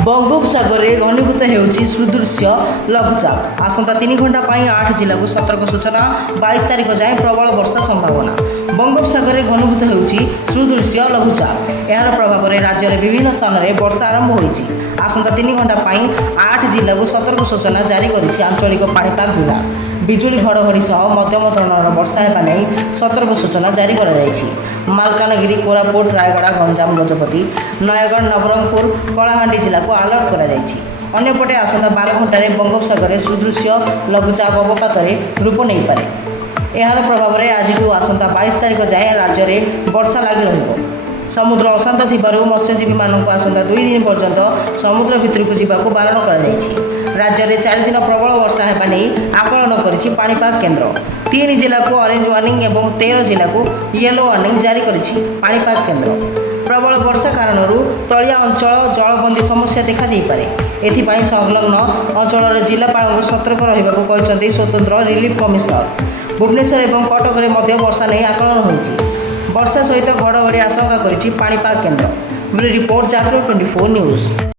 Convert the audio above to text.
बंगोपसागर घनीभूत होउछि सुदृश्य लघुचाप। आसंता 3 घंटा 8 जिला को सतर्क सूचना। 22 तारिख जाए प्रबल वर्षा संभावना। बंगोपसागर घनीभूत होउछि सुदृश्य लघुचाप। यार प्रभाव में राज्य में विभिन्न स्थान में वर्षा आरंभ होइछि। आसंता 3 घंटा 8 जिला को सतर्क सूचना जारी करिछि आंचलिक पाणीपाग विभाग। बिजुली घड़घड़ी सह मध्यम धरणर वर्षा हेबा नै सतर्क सूचना जारी करा जायछि। मालकानगिरी, कोरापुट, रायगड़ा, गंजाम, गजपति, नयगढ़, नवरंगपुर, कलाहांडी जिला को अलर्ट करा जायछि। अन्यपटे आसंता 12 घंटे बंगोपसागर सुदृश्य लघुचाप अवपात रूप नहीं पारे। यार प्रभाव में आज आसंता 22 तारिख जाए राज्य में वर्षा लगी रहिबो। समुद्र अशांत थिबारु मत्स्यजीवी मानक आसंता 2 दिन पर्यंत समुद्र भितर को जीवाकू बारण करा जायछि। राज्य में 4 दिन प्रबल वर्षा हेबा नै आकलन करिछि पाणीपाग केन्द्र। 3 जिला को ऑरेंज वार्निंग एवं 13 जिला को येलो वार्निंग जारी करिछि पाणीपाग केन्द्र। प्रबल वर्षा कारण तलिया अंचल जलबंदी समस्या देखा दे पारे। एथिपाई संलग्न अंचल जिलापाल को सतर्क रहिबाकू कहिसंती स्वतंत्र रिलीफ कमिशनर। भुवनेश्वर और कटक में मध्य वर्षा नहीं आकलन होइछि। वर्षा सहित घड़घड़ी आशंका करिछि पाणीपाग केन्द्र। ब्यूरो रिपोर्ट जागरण 24 न्यूज।